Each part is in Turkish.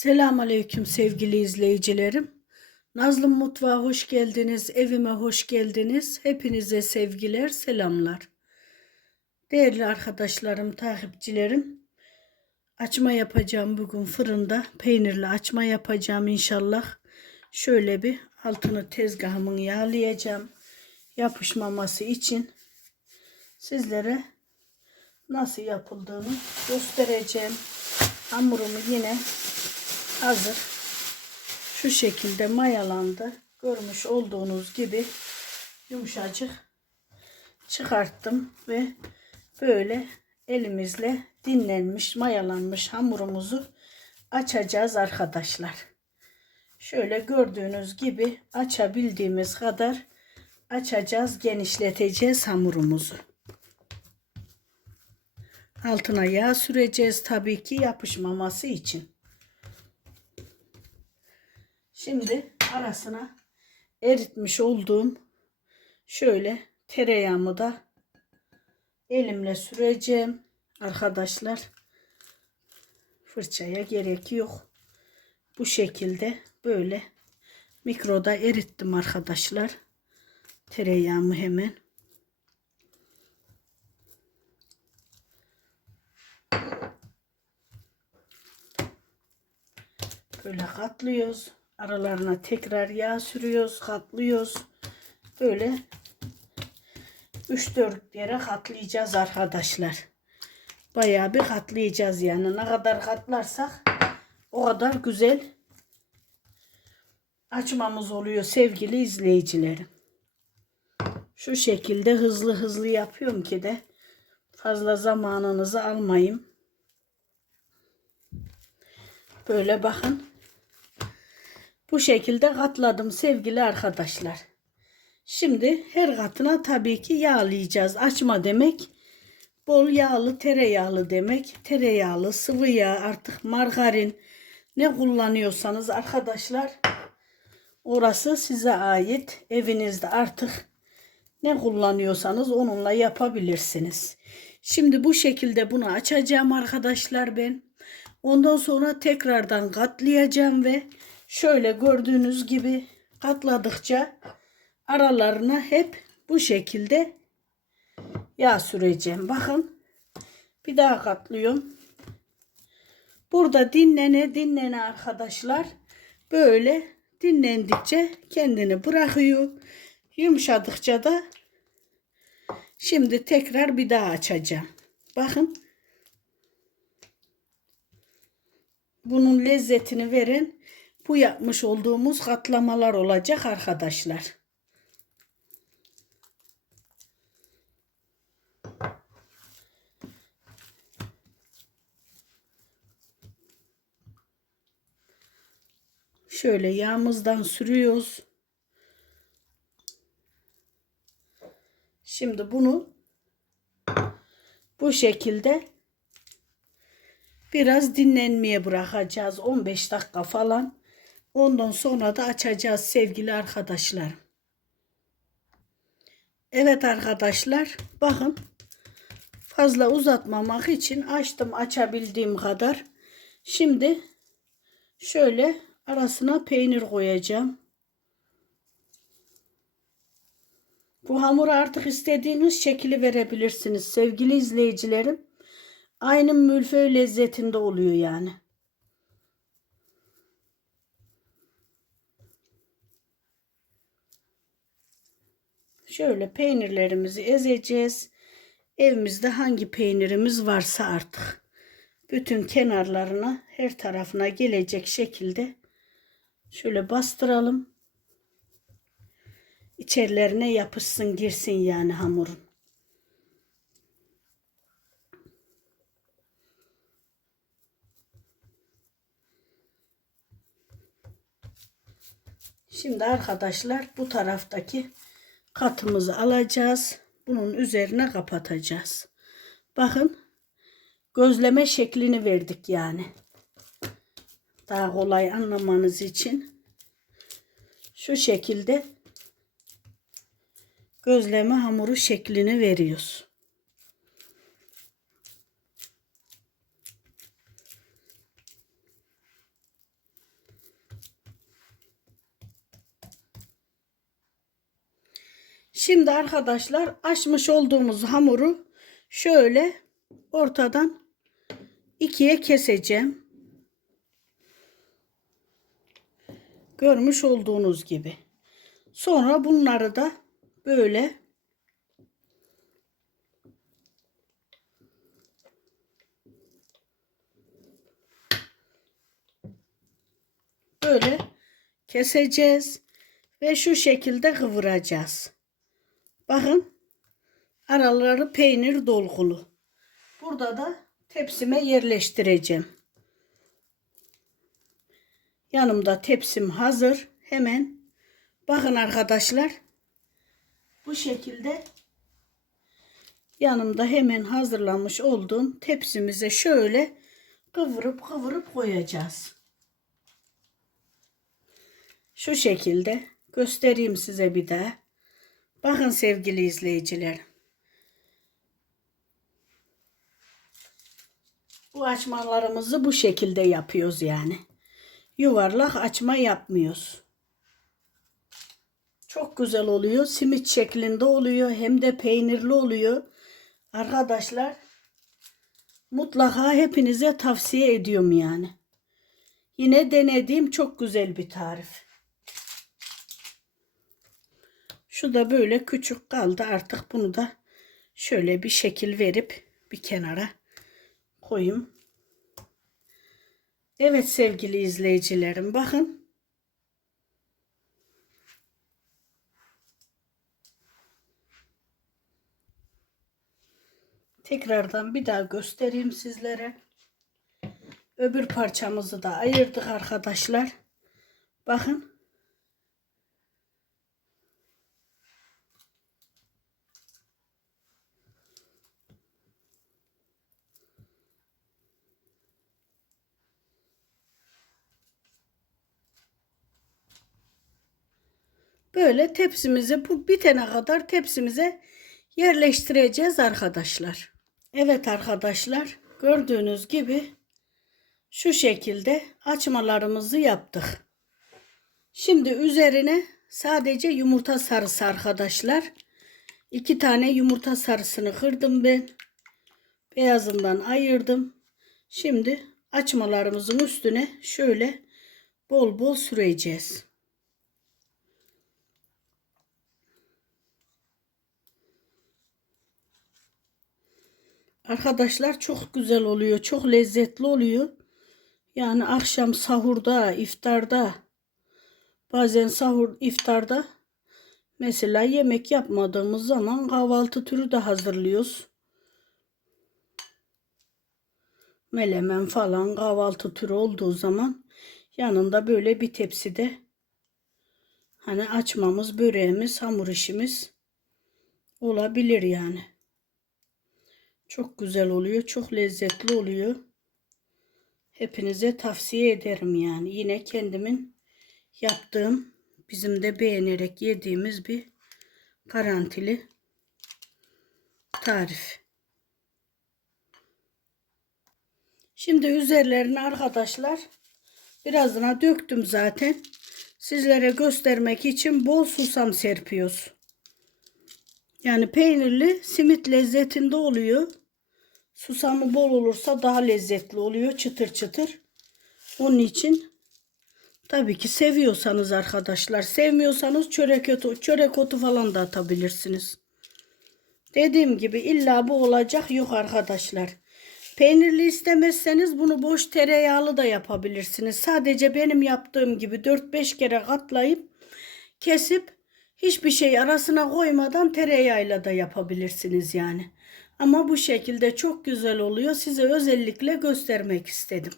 Selamun Aleyküm sevgili izleyicilerim. Nazlım Mutfağa hoş geldiniz, evime hoş geldiniz. Hepinize sevgiler, selamlar. Değerli arkadaşlarım, takipçilerim. Açma yapacağım bugün fırında. Peynirli açma yapacağım inşallah. Şöyle bir altını tezgahımın yağlayacağım. Yapışmaması için sizlere nasıl yapıldığını göstereceğim. Hamurumu yine hazır. Şu şekilde mayalandı. Görmüş olduğunuz gibi yumuşacık çıkarttım ve böyle elimizle dinlenmiş, mayalanmış hamurumuzu açacağız arkadaşlar. Şöyle gördüğünüz gibi açabildiğimiz kadar açacağız, genişleteceğiz hamurumuzu. Altına yağ süreceğiz tabii ki yapışmaması için. Şimdi arasına eritmiş olduğum şöyle tereyağımı da elimle süreceğim. Arkadaşlar fırçaya gerek yok. Bu şekilde böyle mikroda erittim arkadaşlar. Tereyağımı hemen. Böyle katlıyoruz. Aralarına tekrar yağ sürüyoruz, katlıyoruz. Böyle 3-4 yere katlayacağız arkadaşlar. Bayağı bir katlayacağız yani. Ne kadar katlarsak o kadar güzel açmamız oluyor sevgili izleyicilerim. Şu şekilde hızlı hızlı yapıyorum ki de fazla zamanınızı almayayım. Böyle bakın. Bu şekilde katladım sevgili arkadaşlar. Şimdi her katına tabii ki yağlayacağız. Açma demek bol yağlı tereyağlı demek. Tereyağlı sıvı yağ artık margarin ne kullanıyorsanız arkadaşlar orası size ait. Evinizde artık ne kullanıyorsanız onunla yapabilirsiniz. Şimdi bu şekilde bunu açacağım arkadaşlar ben. Ondan sonra tekrardan katlayacağım ve şöyle gördüğünüz gibi katladıkça aralarına hep bu şekilde yağ süreceğim. Bakın bir daha katlıyorum. Burada dinlene dinlene arkadaşlar böyle dinlendikçe kendini bırakıyor. Yumuşadıkça da şimdi tekrar bir daha açacağım. Bakın bunun lezzetini veren bu yapmış olduğumuz katlamalar olacak arkadaşlar. Şöyle yağımızdan sürüyoruz. Şimdi bunu bu şekilde biraz dinlenmeye bırakacağız. 15 dakika falan. Ondan sonra da açacağız sevgili arkadaşlar. Evet arkadaşlar bakın fazla uzatmamak için açtım açabildiğim kadar. Şimdi şöyle arasına peynir koyacağım. Bu hamuru artık istediğiniz şekli verebilirsiniz sevgili izleyicilerim. Aynı mülföy lezzetinde oluyor yani. Şöyle peynirlerimizi ezeceğiz. Evimizde hangi peynirimiz varsa artık. Bütün kenarlarına her tarafına gelecek şekilde şöyle bastıralım. İçerilerine yapışsın girsin yani hamurun. Şimdi arkadaşlar bu taraftaki katımızı alacağız. Bunun üzerine kapatacağız. Bakın gözleme şeklini verdik yani. Daha kolay anlamanız için şu şekilde gözleme hamuru şeklini veriyoruz. Şimdi arkadaşlar açmış olduğumuz hamuru şöyle ortadan ikiye keseceğim. Görmüş olduğunuz gibi. Sonra bunları da böyle böyle keseceğiz ve şu şekilde kıvıracağız. Bakın araları peynir dolgulu. Burada da tepsime yerleştireceğim. Yanımda tepsim hazır. Hemen bakın arkadaşlar. Bu şekilde yanımda hemen hazırlanmış olduğum tepsimize şöyle kıvırıp kıvırıp koyacağız. Şu şekilde göstereyim size bir daha. Bakın sevgili izleyiciler. Bu açmalarımızı bu şekilde yapıyoruz yani. Yuvarlak açma yapmıyoruz. Çok güzel oluyor. Simit şeklinde oluyor. Hem de peynirli oluyor. Arkadaşlar mutlaka hepinize tavsiye ediyorum yani. Yine denediğim çok güzel bir tarif. Şu da böyle küçük kaldı. Artık bunu da şöyle bir şekil verip bir kenara koyayım. Evet sevgili izleyicilerim bakın. Tekrardan bir daha göstereyim sizlere. Öbür parçamızı da ayırdık arkadaşlar. Bakın. Böyle tepsimizi bu bitene kadar tepsimize yerleştireceğiz arkadaşlar. Evet arkadaşlar gördüğünüz gibi şu şekilde açmalarımızı yaptık. Şimdi üzerine sadece yumurta sarısı arkadaşlar. İki tane yumurta sarısını kırdım ben. Beyazından ayırdım. Şimdi açmalarımızın üstüne şöyle bol bol süreceğiz. Arkadaşlar çok güzel oluyor. Çok lezzetli oluyor. Yani akşam sahurda, iftarda, bazen sahur, iftarda mesela yemek yapmadığımız zaman kahvaltı türü de hazırlıyoruz. Melemen falan kahvaltı türü olduğu zaman yanında böyle bir tepside hani açmamız, böreğimiz, hamur işimiz olabilir yani. Çok güzel oluyor. Çok lezzetli oluyor. Hepinize tavsiye ederim yani. Yine kendimin yaptığım, bizim de beğenerek yediğimiz bir garantili tarif. Şimdi üzerlerine arkadaşlar birazına döktüm zaten. Sizlere göstermek için bol susam serpiyoruz. Yani peynirli simit lezzetinde oluyor. Susamı bol olursa daha lezzetli oluyor. Çıtır çıtır. Onun için tabii ki seviyorsanız arkadaşlar. Sevmiyorsanız çörek otu, çörek otu falan da atabilirsiniz. Dediğim gibi illa bu olacak yok arkadaşlar. Peynirli istemezseniz bunu boş tereyağlı da yapabilirsiniz. Sadece benim yaptığım gibi 4-5 kere katlayıp kesip hiçbir şey arasına koymadan tereyağıyla da yapabilirsiniz yani. Ama bu şekilde çok güzel oluyor. Size özellikle göstermek istedim.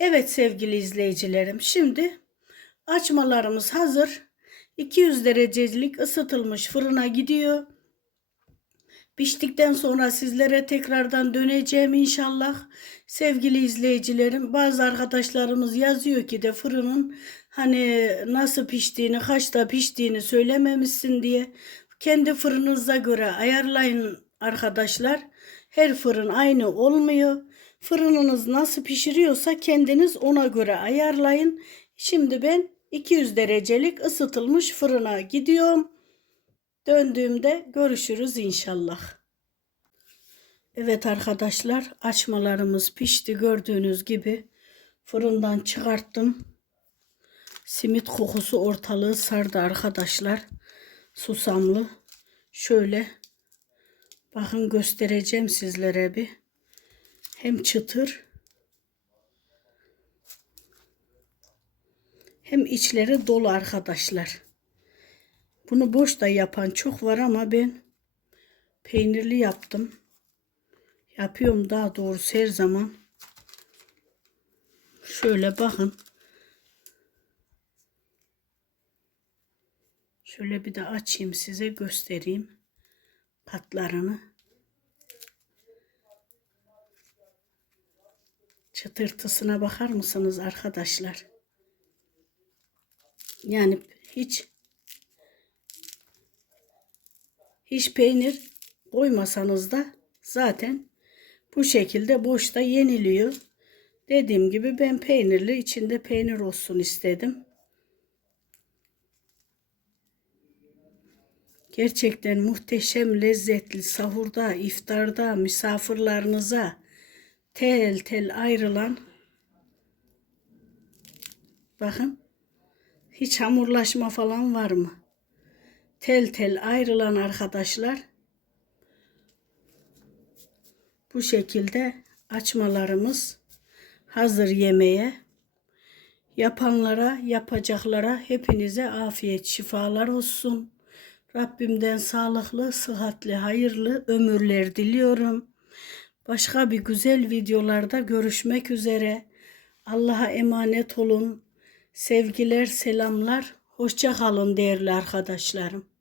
Evet sevgili izleyicilerim. Şimdi açmalarımız hazır. 200 derecelik ısıtılmış fırına gidiyor. Piştikten sonra sizlere tekrardan döneceğim inşallah. Sevgili izleyicilerim bazı arkadaşlarımız yazıyor ki de fırının hani nasıl piştiğini kaçta piştiğini söylememişsin diye. Kendi fırınıza göre ayarlayın arkadaşlar. Her fırın aynı olmuyor. Fırınınız nasıl pişiriyorsa kendiniz ona göre ayarlayın. Şimdi ben 200 derecelik ısıtılmış fırına gidiyorum. Döndüğümde görüşürüz inşallah. Evet arkadaşlar açmalarımız pişti gördüğünüz gibi fırından çıkarttım. Simit kokusu ortalığı sardı arkadaşlar. Susamlı. Şöyle bakın göstereceğim sizlere bir. Hem çıtır hem içleri dolu arkadaşlar. Bunu boş da yapan çok var ama ben peynirli yaptım. Yapıyorum daha doğrusu her zaman. Şöyle bakın. Şöyle bir de açayım size göstereyim katlarını. Çıtırtısına bakar mısınız arkadaşlar? Yani hiç hiç peynir koymasanız da zaten bu şekilde boşta yeniliyor. Dediğim gibi ben peynirli içinde peynir olsun istedim. Gerçekten muhteşem lezzetli sahurda, iftarda misafirlerinize tel tel ayrılan bakın hiç hamurlaşma falan var mı? Tel tel ayrılan arkadaşlar bu şekilde açmalarımız hazır yemeğe. Yapanlara, yapacaklara hepinize afiyet, şifalar olsun. Rabbimden sağlıklı, sıhhatli, hayırlı ömürler diliyorum. Başka bir güzel videolarda görüşmek üzere. Allah'a emanet olun. Sevgiler, selamlar. Hoşça kalın değerli arkadaşlarım.